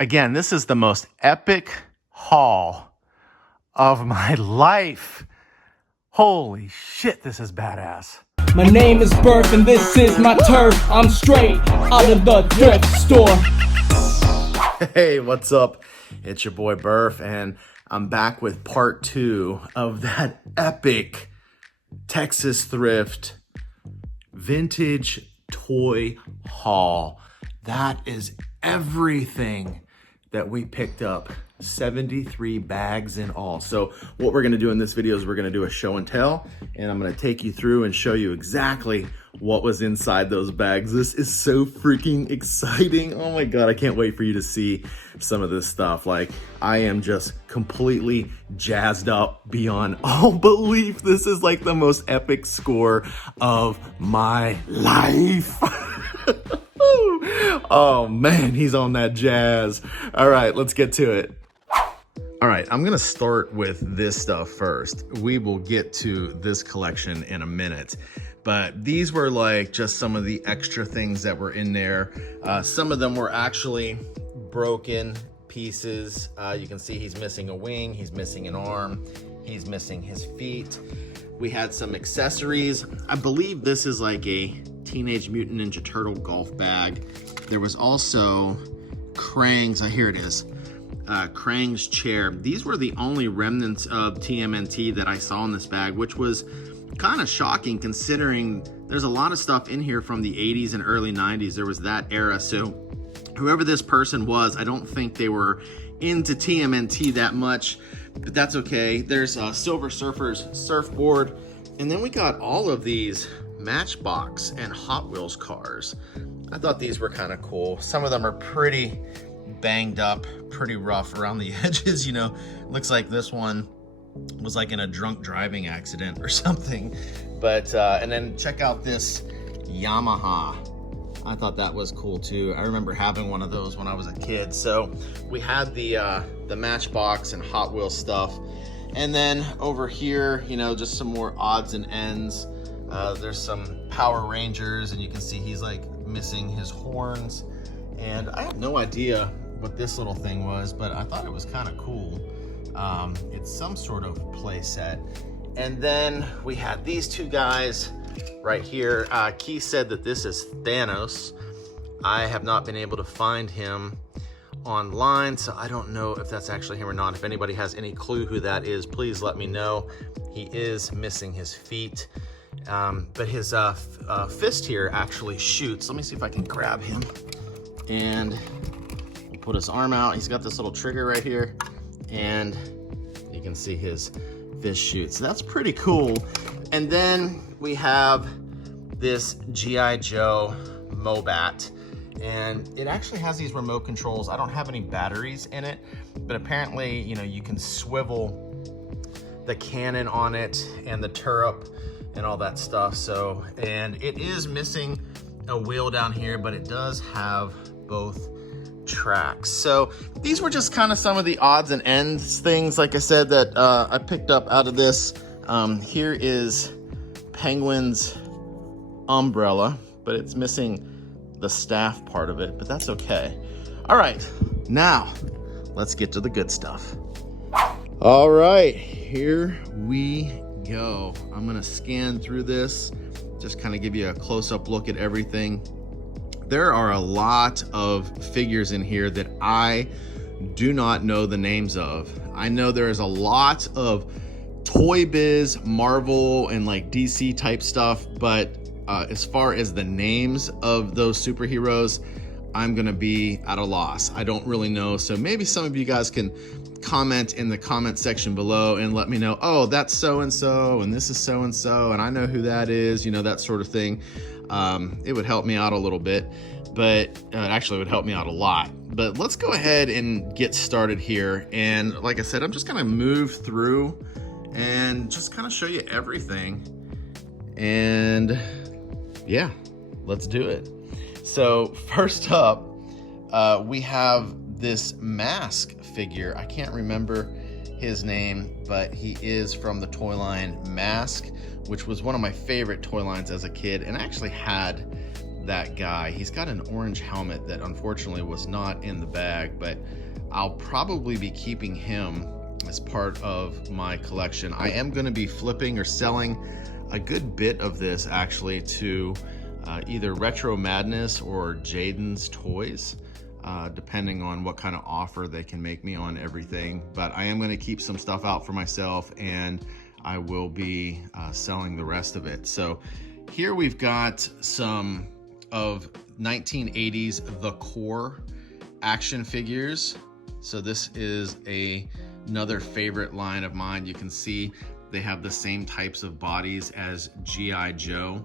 Again, this is the most epic haul of my life. Holy shit, this is badass. My name is Burf and this is my turf. I'm straight out of the thrift store. Hey, what's up? It's your boy Burf, and I'm back with part 2 of that epic Texas thrift vintage toy haul. That is everything that we picked up. 73 bags in all. So what we're gonna do in this video is we're gonna do a show and tell, and I'm gonna take you through and show you exactly what was inside those bags. This is so freaking exciting. Oh my God, I can't wait for you to see some of this stuff. Like, I am just completely jazzed up beyond all belief. This is like the most epic score of my life. Oh man, he's on that jazz. All right, let's get to it. All right, I'm gonna start with this stuff first. We will get to this collection in a minute, but these were like just some of the extra things that were in there. Some of them were actually broken pieces. You can see he's missing a wing, he's missing an arm, he's missing his feet. We had some accessories. I believe this is like a Teenage Mutant Ninja Turtle golf bag. There was also Krang's, here it is. Krang's chair. These were the only remnants of TMNT that I saw in this bag, which was kind of shocking considering there's a lot of stuff in here from the 80s and early 90s. There was that era. So whoever this person was, I don't think they were into TMNT that much, but that's okay. There's a Silver Surfer's surfboard. And then we got all of these Matchbox and Hot Wheels cars. I thought these were kind of cool. Some of them are pretty banged up, pretty rough around the edges, you know. Looks like this one was like in a drunk driving accident or something. But and then check out this Yamaha. I thought that was cool too. I remember having one of those when I was a kid. So we had the Matchbox and Hot Wheels stuff. And then over here, you know, just some more odds and ends. There's some Power Rangers, and you can see he's like missing his horns. And I have no idea what this little thing was, but I thought it was kind of cool. It's some sort of play set. And then we had these two guys right here. Keith said that this is Thanos. I have not been able to find him online, so I don't know if that's actually him or not. If anybody has any clue who that is, please let me know. He is missing his feet, but his fist here actually shoots. Let me see if I can grab him. And we'll put his arm out. He's got this little trigger right here, and you can see his fist shoot. So that's pretty cool. And then we have this G.I. Joe Mobat, and it actually has these remote controls. I don't have any batteries in it, but apparently, you know, you can swivel the cannon on it and the turret and all that stuff. So, and it is missing a wheel down here, but it does have both tracks. So these were just kind of some of the odds and ends things, like I said, that I picked up out of this. Here is Penguin's umbrella, but it's missing the staff part of it, but that's okay. All right, now let's get to the good stuff. All right, here we go. I'm gonna scan through this, just kind of give you a close-up look at everything. There are a lot of figures in here that I do not know the names of. I know there is a lot of Toy Biz, Marvel, and like DC type stuff, but as far as the names of those superheroes, I'm gonna be at a loss. I don't really know. So maybe some of you guys can comment in the comment section below and let me know, oh, that's so-and-so, and this is so-and-so, and I know who that is, you know, that sort of thing. It would help me out a little bit, but actually it would help me out a lot. But let's go ahead and get started here. And like I said, I'm just gonna move through and just kind of show you everything. And yeah, let's do it. So first up, we have this Mask figure. I can't remember his name, but he is from the toy line Mask, which was one of my favorite toy lines as a kid, and I actually had that guy. He's got an orange helmet that unfortunately was not in the bag, but I'll probably be keeping him as part of my collection. I am going to be flipping or selling a good bit of this actually to either Retro Madness or Jaden's Toys, depending on what kind of offer they can make me on everything. But I am going to keep some stuff out for myself, and I will be selling the rest of it. So here we've got some of 1980s The Core action figures. So this is another favorite line of mine. You can see they have the same types of bodies as G.I. Joe,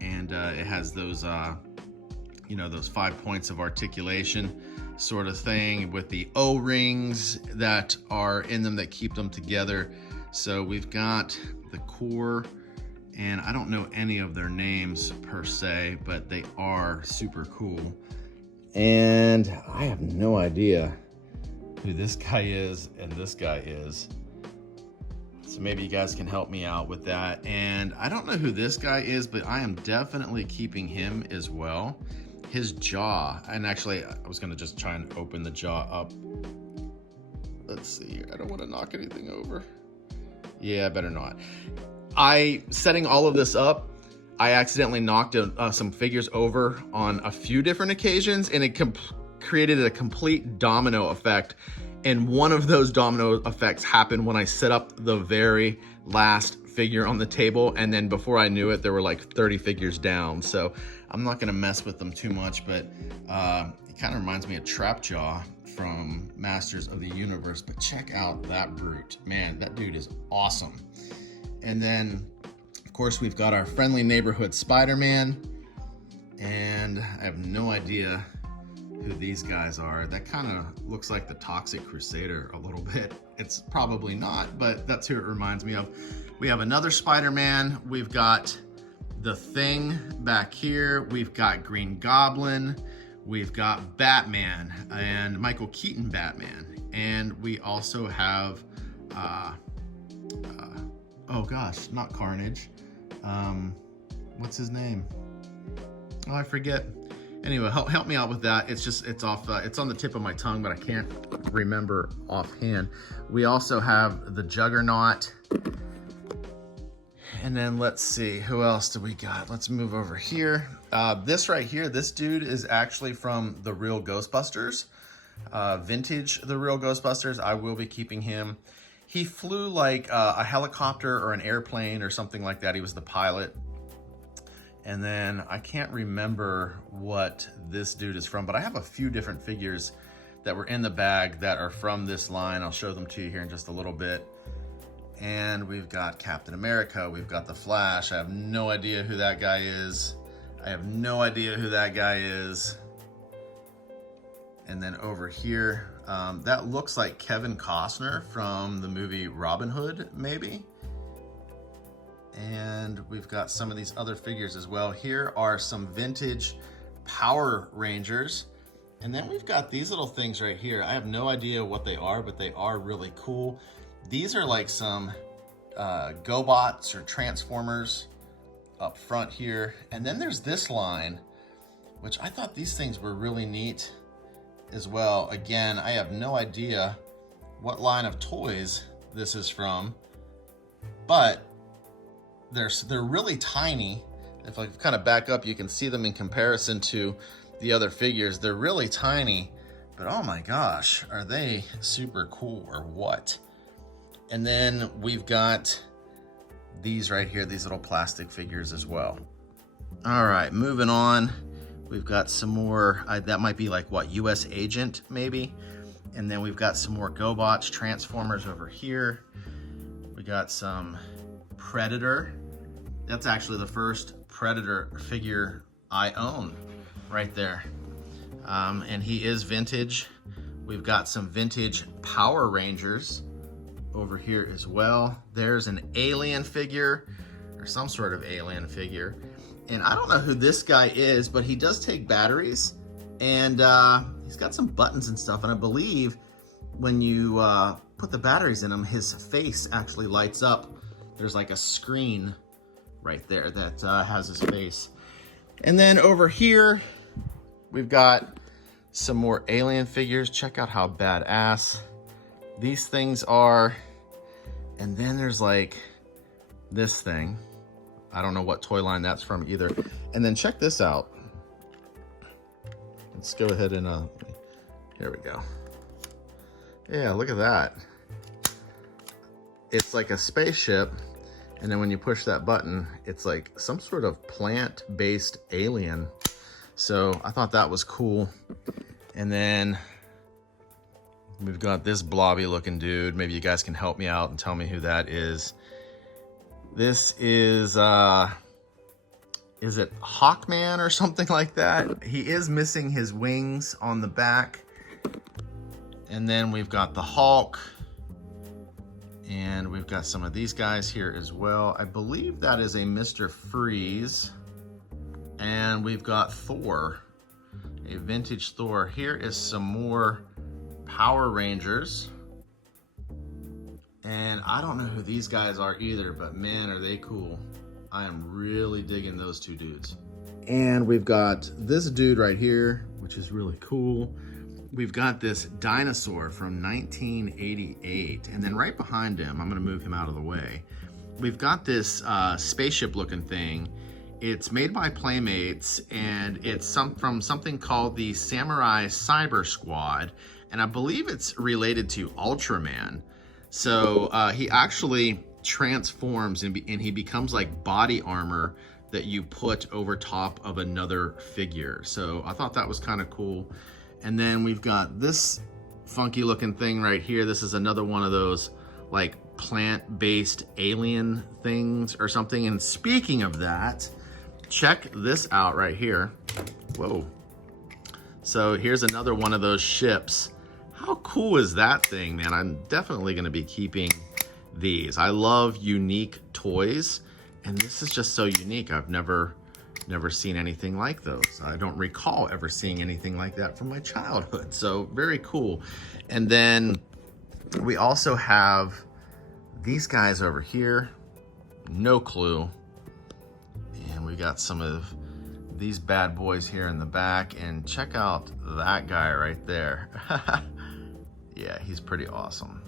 and it has those you know, those 5 points of articulation sort of thing with the O-rings that are in them that keep them together. So we've got the Core, and I don't know any of their names per se, but they are super cool. And I have no idea who this guy is and this guy is. So maybe you guys can help me out with that. And I don't know who this guy is, but I am definitely keeping him as well. His jaw, and actually I was gonna just try and open the jaw up. Let's see, I don't wanna knock anything over. Yeah, I better not. Setting all of this up, I accidentally knocked some figures over on a few different occasions, and it created a complete domino effect. And one of those domino effects happened when I set up the very last figure on the table, and then before I knew it, there were like 30 figures down. So I'm not gonna mess with them too much, but it kind of reminds me of Trapjaw from Masters of the Universe. But check out that brute. Man, that dude is awesome. And then, of course, we've got our friendly neighborhood Spider-Man, and I have no idea who these guys are. That kind of looks like the Toxic Crusader a little bit. It's probably not, but that's who it reminds me of. We have another Spider-Man. We've got the Thing back here. We've got Green Goblin. We've got Batman and Michael Keaton Batman. And we also have, oh gosh, not Carnage. What's his name? Oh, I forget. Anyway, help me out with that. It's off, it's on the tip of my tongue, but I can't remember offhand. We also have the Juggernaut. And then let's see, who else do we got? Let's move over here. This right here, this dude is actually from The Real Ghostbusters. Vintage The Real Ghostbusters. I will be keeping him. He flew like a helicopter or an airplane or something like that. He was the pilot. And then I can't remember what this dude is from, but I have a few different figures that were in the bag that are from this line. I'll show them to you here in just a little bit. And we've got Captain America, we've got the Flash. I have no idea who that guy is. I have no idea who that guy is. And then over here, that looks like Kevin Costner from the movie Robin Hood, maybe. And we've got some of these other figures as well. Here are some vintage Power Rangers. And then we've got these little things right here. I have no idea what they are, but they are really cool. These are like some GoBots or Transformers up front here. And then there's this line, which I thought these things were really neat as well. Again, I have no idea what line of toys this is from, but they're really tiny. If I kind of back up, you can see them in comparison to the other figures. They're really tiny, but oh my gosh, are they super cool or what? And then we've got these right here, these little plastic figures as well. All right, moving on. We've got some more, that might be like what, US Agent maybe? And then we've got some more GoBots, Transformers over here. We got some Predator. That's actually the first Predator figure I own right there. And he is vintage. We've got some vintage Power Rangers over here as well. There's an alien figure or some sort of alien figure. And I don't know who this guy is, but he does take batteries, and he's got some buttons and stuff. And I believe when you put the batteries in him, his face actually lights up. There's like a screen right there that has his face. And then over here, we've got some more alien figures. Check out how badass these things are. And then there's like this thing. I don't know what toy line that's from either. And then check this out. Let's go ahead and, here we go. Yeah, look at that. It's like a spaceship. And then when you push that button, it's like some sort of plant-based alien. So I thought that was cool. And then we've got this blobby looking dude. Maybe you guys can help me out and tell me who that is. This is it Hawkman or something like that? He is missing his wings on the back. And then we've got the Hulk. And we've got some of these guys here as well. I believe that is a Mr. Freeze. And we've got Thor, a vintage Thor. Here is some more Power Rangers. And I don't know who these guys are either, but man, are they cool. I am really digging those two dudes. And we've got this dude right here, which is really cool. We've got this dinosaur from 1988. And then right behind him, I'm gonna move him out of the way. We've got this spaceship looking thing. It's made by Playmates, and it's from something called the Samurai Cyber Squad. And I believe it's related to Ultraman. So he actually transforms and he becomes like body armor that you put over top of another figure. So I thought that was kind of cool. And then we've got this funky looking thing right here. This is another one of those like plant-based alien things or something. And speaking of that, check this out right here. Whoa. So here's another one of those ships. How cool is that thing, man? I'm definitely gonna be keeping these. I love unique toys, and this is just so unique. I've never seen anything like those. I don't recall ever seeing anything like that from my childhood. So very cool. And then we also have these guys over here. No clue. And we got some of these bad boys here in the back. And check out that guy right there. Yeah, he's pretty awesome.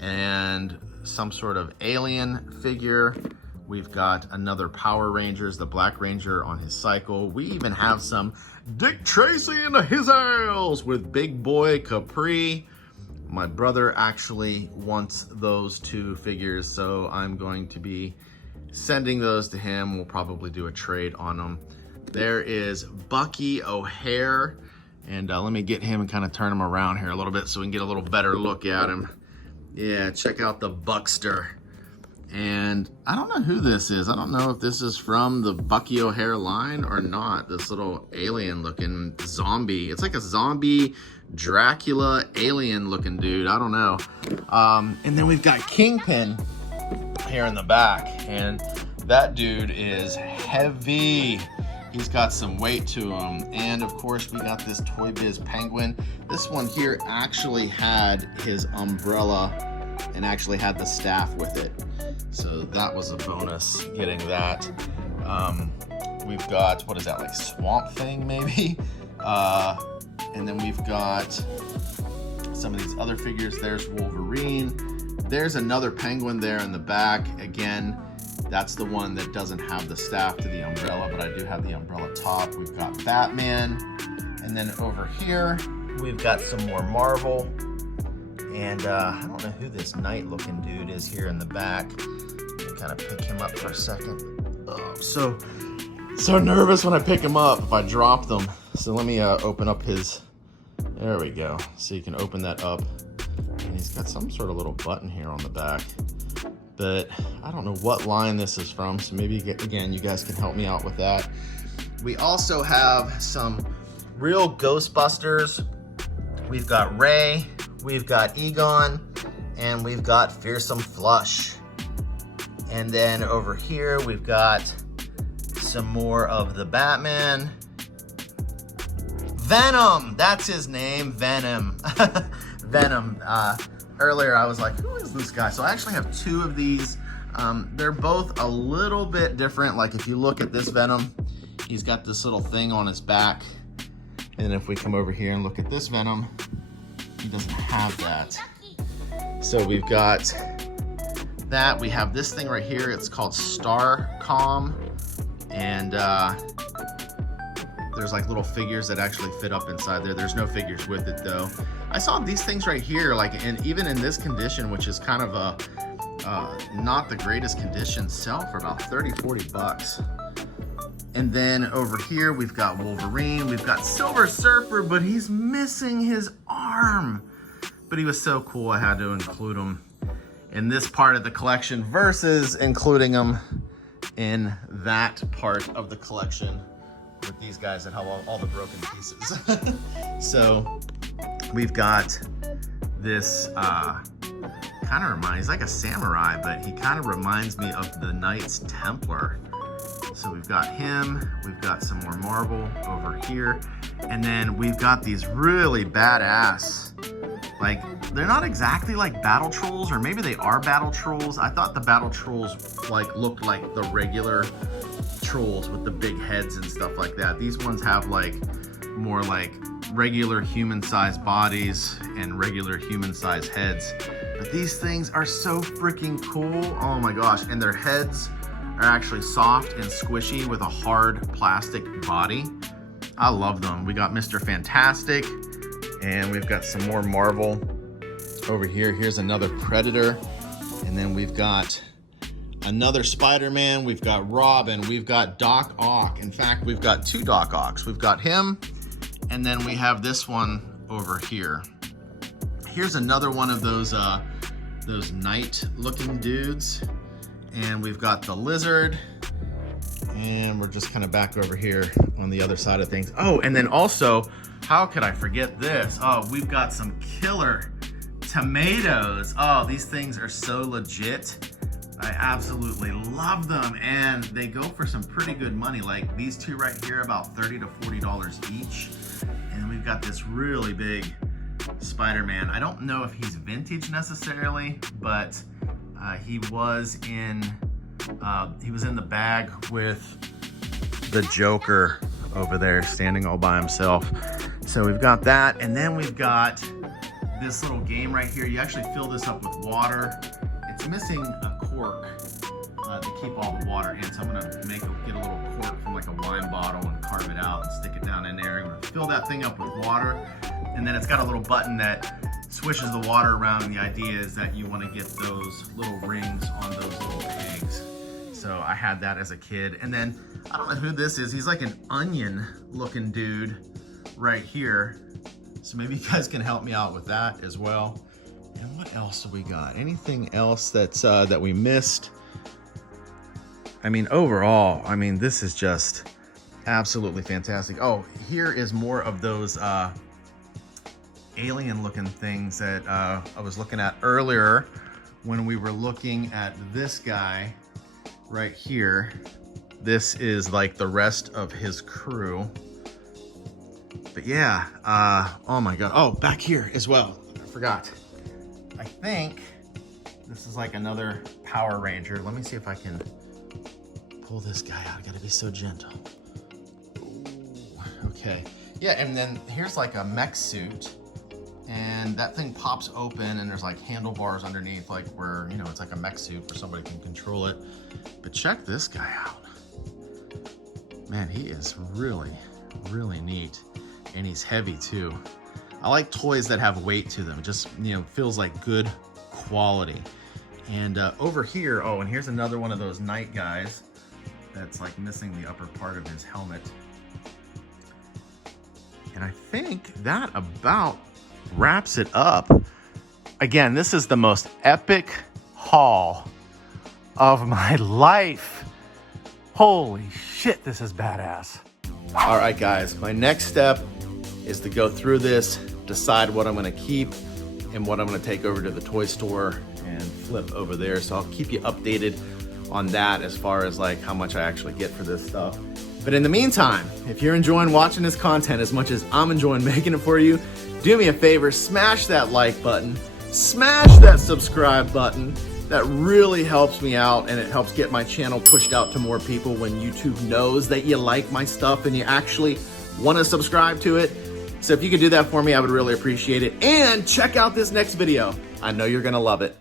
And some sort of alien figure. We've got another Power Rangers, the Black Ranger on his cycle. We even have some Dick Tracy and his owls with Big Boy Capri. My brother actually wants those two figures, so I'm going to be sending those to him. We'll probably do a trade on them. There is Bucky O'Hare, and let me get him and kind of turn him around here a little bit so we can get a little better look at him. Yeah, check out the Buckster. And I don't know who this is. I don't know if this is from the Bucky O'Hare line or not. This little alien looking zombie. It's like a zombie Dracula alien looking dude. I don't know. And then we've got Kingpin here in the back. And that dude is heavy. He's got some weight to him. And of course, we got this Toy Biz Penguin. This one here actually had his umbrella and actually had the staff with it. So that was a bonus getting that. We've got, what is that, like Swamp Thing maybe? And then we've got some of these other figures. There's Wolverine. There's another penguin there in the back. Again, that's the one that doesn't have the staff to the umbrella, but I do have the umbrella top. We've got Batman. And then over here, we've got some more Marvel. And I don't know who this knight looking dude is here in the back. Let me kind of pick him up for a second. Oh, so nervous when I pick him up if I drop them. So let me open up his, there we go. So you can open that up. And he's got some sort of little button here on the back. But I don't know what line this is from. So maybe, again, you guys can help me out with that. We also have some real Ghostbusters. We've got Ray. We've got Egon, and we've got Fearsome Flush. And then over here, we've got some more of the Batman. Venom, that's his name, Venom. Venom. Earlier, I was like, who is this guy? So I actually have two of these. They're both a little bit different. Like if you look at this Venom, He's got this little thing on his back. And if we come over here and look at this Venom, he doesn't have that. So we've got that. We have this thing right here. It's called Starcom. And there's like little figures that actually fit up inside there. There's no figures with it though. I saw these things right here, like, and even in this condition, which is kind of a not the greatest condition, sell for about 30, 40 bucks. And then over here, we've got Wolverine. We've got Silver Surfer, but he's missing his arm. But he was so cool, I had to include him in this part of the collection versus including him in that part of the collection with these guys that have all the broken pieces. So we've got this, kind of reminds, he's like a samurai, but he kind of reminds me of the Knights Templar. So we've got him, we've got some more Marvel over here, and then we've got these really badass, like, they're not exactly like battle trolls, or maybe they are battle trolls. I thought the battle trolls like looked like the regular trolls with the big heads and stuff like that. These ones have like more like regular human-sized bodies and regular human-sized heads. But these things are so freaking cool. Oh my gosh, and their heads are actually soft and squishy with a hard plastic body. I love them. We got Mr. Fantastic, and we've got some more Marvel over here. Here's another Predator, and then we've got another Spider-Man. We've got Robin. We've got Doc Ock. In fact, we've got two Doc Ocks. We've got him, and then we have this one over here. Here's another one of those knight-looking dudes. And we've got the Lizard, and we're just kind of back over here on the other side of things. Oh, and then also, how could I forget this? Oh, we've got some killer tomatoes. Oh, these things are so legit. I absolutely love them, and they go for some pretty good money. Like these two right here, about $30 to $40 each. And we've got this really big Spider-Man. I don't know if he's vintage necessarily, but he was in the bag with the Joker over there standing all by himself. So we've got that, and then we've got this little game right here. You actually fill this up with water. It's missing a cork to keep all the water in, so I'm gonna get a little cork from like a wine bottle and carve it out and stick it down in there. I'm gonna fill that thing up with water, and then it's got a little button that swishes the water around, and the idea is that you want to get those little rings on those little eggs. So I had that as a kid. And then I don't know who this is. He's like an onion looking dude right here. So maybe you guys can help me out with that as well. And what else do we got? Anything else that's that we missed? I mean, overall, I mean, this is just absolutely fantastic. Oh, here is more of those alien looking things that I was looking at earlier when we were looking at this guy right here. This is like the rest of his crew. But yeah, oh my God. Oh, back here as well. I forgot. I think this is like another Power Ranger. Let me see if I can pull this guy out. I gotta be so gentle. Ooh, okay. Yeah, and then here's like a mech suit. And that thing pops open, and there's like handlebars underneath, like where, you know, it's like a mech suit where somebody can control it. But check this guy out. Man, he is really, really neat. And he's heavy too. I like toys that have weight to them. It just, you know, feels like good quality. And over here, oh, and here's another one of those knight guys that's like missing the upper part of his helmet. And I think that about wraps it up. Again, this is the most epic haul of my life. Holy shit, this is badass. All right, guys, my next step is to go through this, decide what I'm gonna keep and what I'm gonna take over to the toy store and flip over there. So I'll keep you updated on that as far as like how much I actually get for this stuff. But in the meantime, if you're enjoying watching this content as much as I'm enjoying making it for you, do me a favor, smash that like button, smash that subscribe button, That really helps me out, and it helps get my channel pushed out to more people when YouTube knows that you like my stuff and you actually want to subscribe to it. So if you could do that for me, I would really appreciate it. And check out this next video. I know you're going to love it.